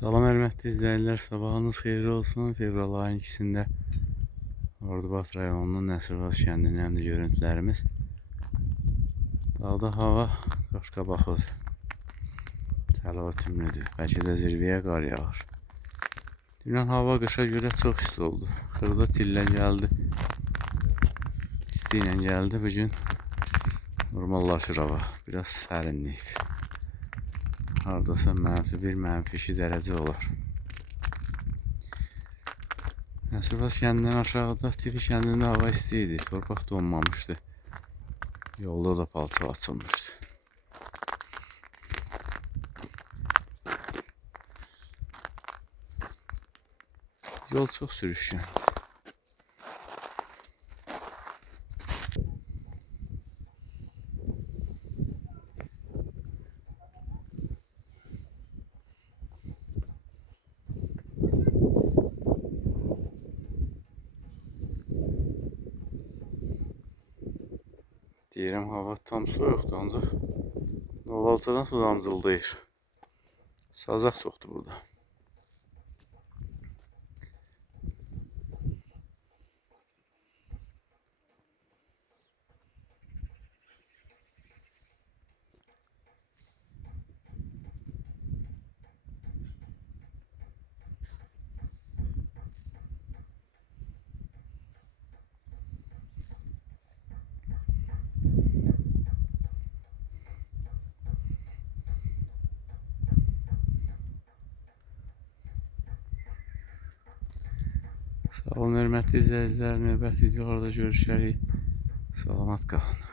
Salam hörmətli izləyicilər, sabahınız xeyirli olsun. Fevral ayının 2-sində Ordubad rayonunun Nəsirvaz kəndindən də görüntülərimiz. Dağda hava qaşqabaqlıdır, təlatümlüdür, bəlkə də zirvəyə qar yağır. Dünən hava qışa görə çox isti oldu. Xırda çillə gəldi, isti ilə gəldi. Bugün normallaşır hava, biraz sərinləyib. Hardasa -1, -2 dərəcə olar. Nəsirvaz kəndindən aşağıda Tifi kəndində hava isti idi. Torpaq donmamışdı. Yolda da palçıq açılmışdı. Yol çox sürüşkən. Deyirəm, hava tam soyuqdur, ancaq novalçadan su damcıldayır. Sazaq çoxdur burada. Sağ olun hörmətli izləyicilər, növbəti videolarda görüşərik. Salamat qalın.